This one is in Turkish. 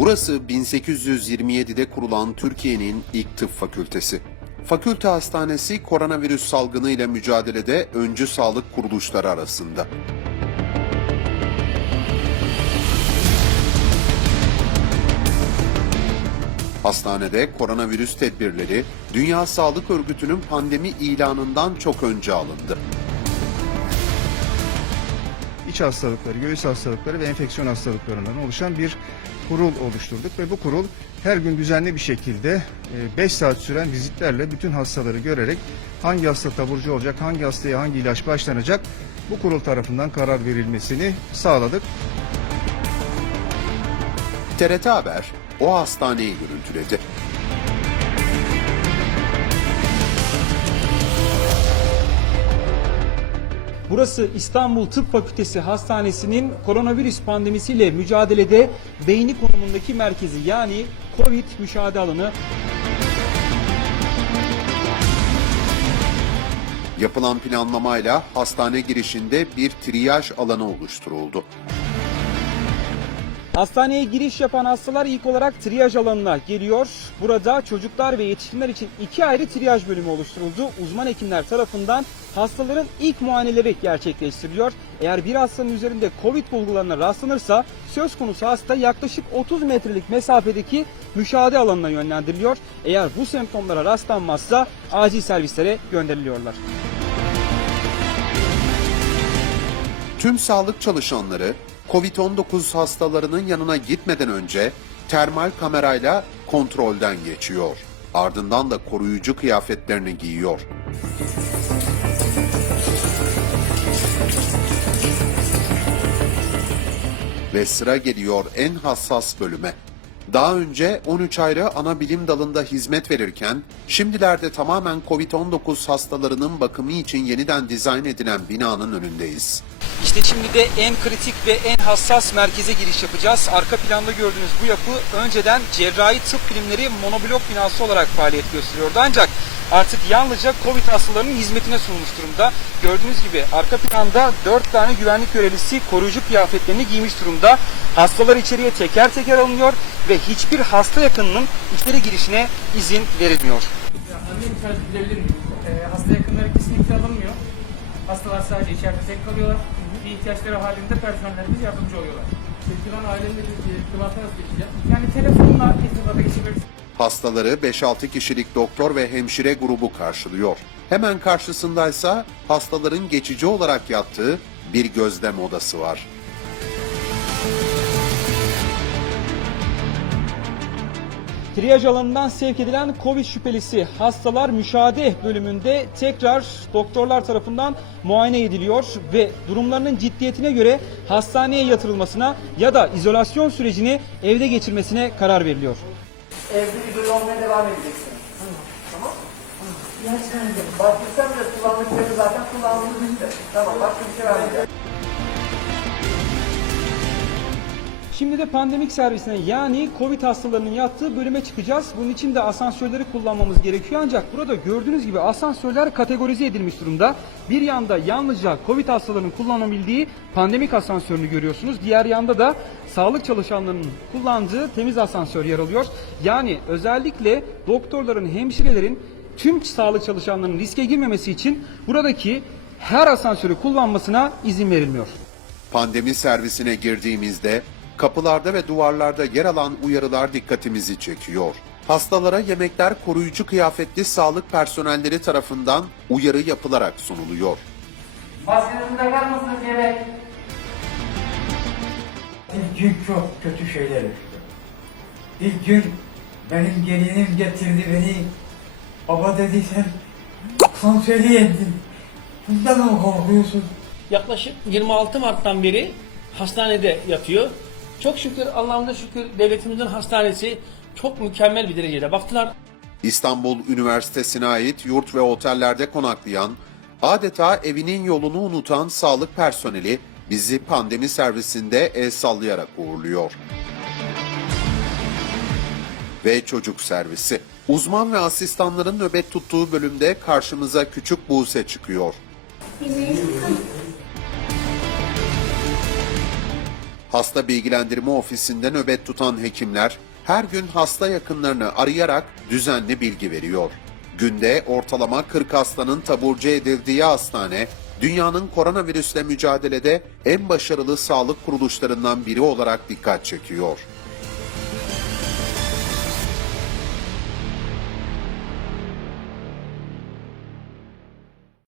Burası 1827'de kurulan Türkiye'nin ilk tıp fakültesi. Fakülte hastanesi koronavirüs salgını ile mücadelede öncü sağlık kuruluşları arasında. Hastanede koronavirüs tedbirleri Dünya Sağlık Örgütü'nün pandemi ilanından çok önce alındı. İç hastalıkları, göğüs hastalıkları ve enfeksiyon hastalıklarından oluşan bir kurul oluşturduk ve bu kurul her gün düzenli bir şekilde 5 saat süren vizitlerle bütün hastaları görerek hangi hasta taburcu olacak, hangi hastaya hangi ilaç başlanacak bu kurul tarafından karar verilmesini sağladık. TRT Haber o hastaneyi görüntüledi. Burası İstanbul Tıp Fakültesi Hastanesi'nin koronavirüs pandemisiyle mücadelede beyni konumundaki merkezi yani Covid müşahede alanı. Yapılan planlamayla hastane girişinde bir triyaj alanı oluşturuldu. Hastaneye giriş yapan hastalar ilk olarak triyaj alanına geliyor. Burada çocuklar ve yetişkinler için iki ayrı triyaj bölümü oluşturuldu. Uzman hekimler tarafından hastaların ilk muayeneleri gerçekleştiriliyor. Eğer bir hastanın üzerinde Covid bulgularına rastlanırsa söz konusu hasta yaklaşık 30 metrelik mesafedeki müşahede alanına yönlendiriliyor. Eğer bu semptomlara rastlanmazsa acil servislere gönderiliyorlar. Tüm sağlık çalışanları COVID-19 hastalarının yanına gitmeden önce termal kamerayla kontrolden geçiyor. Ardından da koruyucu kıyafetlerini giyiyor. Ve sıra geliyor en hassas bölüme. Daha önce 13 ayrı ana bilim dalında hizmet verirken, şimdilerde tamamen COVID-19 hastalarının bakımı için yeniden dizayn edilen binanın önündeyiz. İşte şimdi de en kritik ve en hassas merkeze giriş yapacağız. Arka planda gördüğünüz bu yapı önceden cerrahi tıp bilimleri monoblok binası olarak faaliyet gösteriyordu. Ancak artık yalnızca Covid hastalarının hizmetine sunulmuş durumda. Gördüğünüz gibi arka planda 4 tane güvenlik görevlisi koruyucu kıyafetlerini giymiş durumda. Hastalar içeriye teker teker alınıyor ve hiçbir hasta yakınının içeri girişine izin verilmiyor. Anne müsaade edebilir miyim? Ee, hasta yakınları kesinlikle alınmıyor. Hastalar sadece içeride tek kalıyorlar. Bir ihtiyaçları halinde personellerimiz yardımcı oluyorlar. Peki ben ailemle bir irtibata geçeceğim? Yani telefonla irtibata geçebiliriz. Hastaları 5-6 kişilik doktor ve hemşire grubu karşılıyor. Hemen karşısındaysa hastaların geçici olarak yattığı bir gözlem odası var. Triyaj alanından sevk edilen Covid şüphelisi hastalar müşahede bölümünde tekrar doktorlar tarafından muayene ediliyor ve durumlarının ciddiyetine göre hastaneye yatırılmasına ya da izolasyon sürecini evde geçirmesine karar veriliyor. Evde izole olmaya devam edeceksin. Tamam? Bak gitsem de kullandıklarını zaten kullandınız bitti. Tamam başka bir şey vermeyeceğim. Şimdi de pandemik servisine yani Covid hastalarının yattığı bölüme çıkacağız. Bunun için de asansörleri kullanmamız gerekiyor. Ancak burada gördüğünüz gibi asansörler kategorize edilmiş durumda. Bir yanda yalnızca Covid hastalarının kullanabildiği pandemik asansörünü görüyorsunuz. Diğer yanda da sağlık çalışanlarının kullandığı temiz asansör yer alıyor. Yani özellikle doktorların, hemşirelerin tüm sağlık çalışanlarının riske girmemesi için buradaki her asansörü kullanmasına izin verilmiyor. Pandemi servisine girdiğimizde kapılarda ve duvarlarda yer alan uyarılar dikkatimizi çekiyor. Hastalara yemekler koruyucu kıyafetli sağlık personelleri tarafından uyarı yapılarak sunuluyor. Maskenizi takar mısınız yemek? İlk gün çok kötü şeyler yaşadım. İlk gün benim gelinim getirdi beni. Baba dedi sen kanseri yendin. Bundan mı korkuyorsun? Yaklaşık 26 Mart'tan beri hastanede yatıyor. Çok şükür Allah'ımıza şükür devletimizin hastanesi çok mükemmel bir derecede baktılar. İstanbul Üniversitesi'ne ait yurt ve otellerde konaklayan, adeta evinin yolunu unutan sağlık personeli bizi pandemi servisinde el sallayarak uğurluyor. Ve çocuk servisi. Uzman ve asistanların nöbet tuttuğu bölümde karşımıza küçük Buse çıkıyor. Hasta bilgilendirme ofisinde nöbet tutan hekimler her gün hasta yakınlarını arayarak düzenli bilgi veriyor. Günde ortalama 40 hastanın taburcu edildiği hastane, dünyanın koronavirüsle mücadelede en başarılı sağlık kuruluşlarından biri olarak dikkat çekiyor.